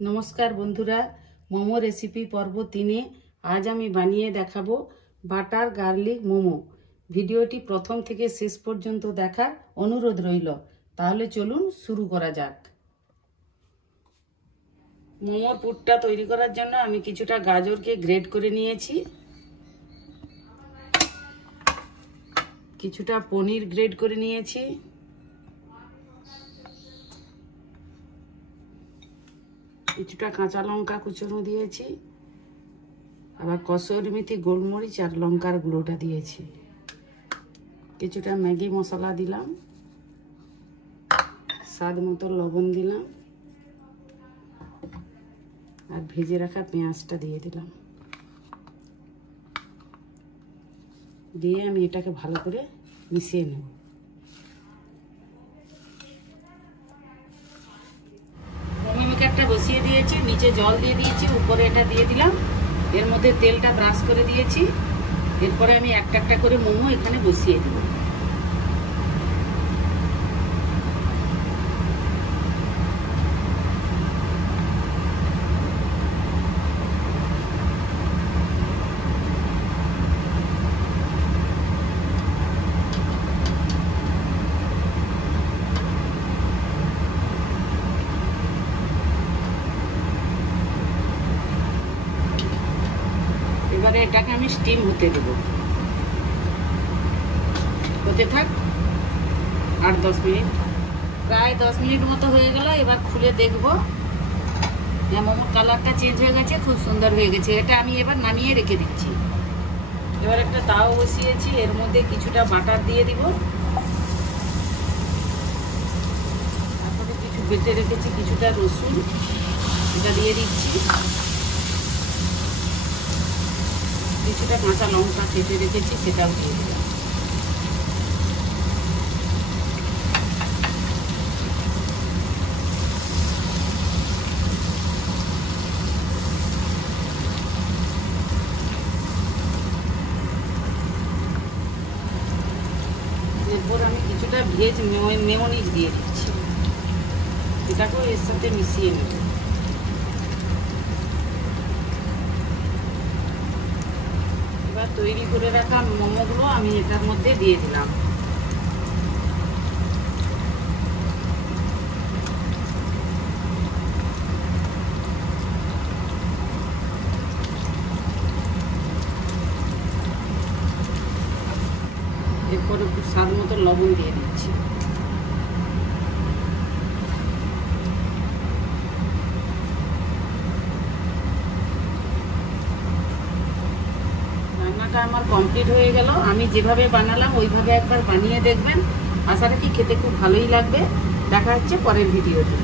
नमस्कार बंधुरा मोमो रेसिपी पर्व 3 आज आमी बानिये देखाबो बाटार गार्लिक मोमो। भिडियोटी प्रथम थेके शेष पर्यन्त देखार अनुरोध रइल। ताहले चलुन शुरू करा जाक। मोमोर पुरटा तैरी करार जन्य आमी किछुटा गाजरके ग्रेट करे नियेछि, किछुटा पनीर ग्रेट करे नियेछि, কিছুটা কাঁচা লঙ্কা কুচনো দিয়েছি, আবার কসুরি মেথি গোলমরিচ আর লঙ্কার গুঁড়োটা দিয়েছি, কিছুটা ম্যাগি মশলা দিলাম, স্বাদ মতো লবণ দিলাম আর ভেজে রাখা পেঁয়াজটা দিয়ে দিলাম। দিয়ে আমি এটাকে ভালো করে মিশিয়ে নেব। মেকারটা বসিয়ে দিয়েছি, নিচে জল দিয়ে দিয়েছি, উপরে এটা দিয়ে দিলাম, এর মধ্যে তেলটা ব্রাশ করে দিয়েছি। এরপরে আমি একটা একটা করে মোমো এখানে বসিয়ে দিব। এবারে এটাকে আমি স্টিম হতে দেব, হতে থাক 8-10 মিনিট। প্রায় 10 মিনিট মতো হয়ে গেল। এবার খুলে দেখব, মোমোর কালারটা চেঞ্জ হয়ে গেছে, খুব সুন্দর হয়ে গেছে। এটা আমি এবার নামিয়ে রেখে দিচ্ছি। এবার একটা তাও বসিয়েছি, এর মধ্যে কিছুটা বাটার দিয়ে দিব, তারপরে কিছু বেটে রেখেছি কিছুটা রসুন, এটা দিয়ে দিচ্ছি, কিছুটা কাঁচা লঙ্কা কেটে রেখেছি সেটাও দিয়ে দিলাম। এরপর আমি কিছুটা ভেজ মেয়োনিজ দিয়ে দিচ্ছি, এটাকেও এর সাথে মিশিয়ে নেব। তৈরি করে রাখা মোমোগুলো আমি এটার মধ্যে দিয়ে দিলাম। এরপর একটু স্বাদ মতো লবণ দিয়ে দিচ্ছি। আমার কমপ্লিট হয়ে গেল। আমি যেভাবে বানালাম ওইভাবে একবার বানিয়ে দেখবেন, আশা রাখি খেতে খুব ভালোই লাগবে। দেখা হচ্ছে পরের ভিডিওতে।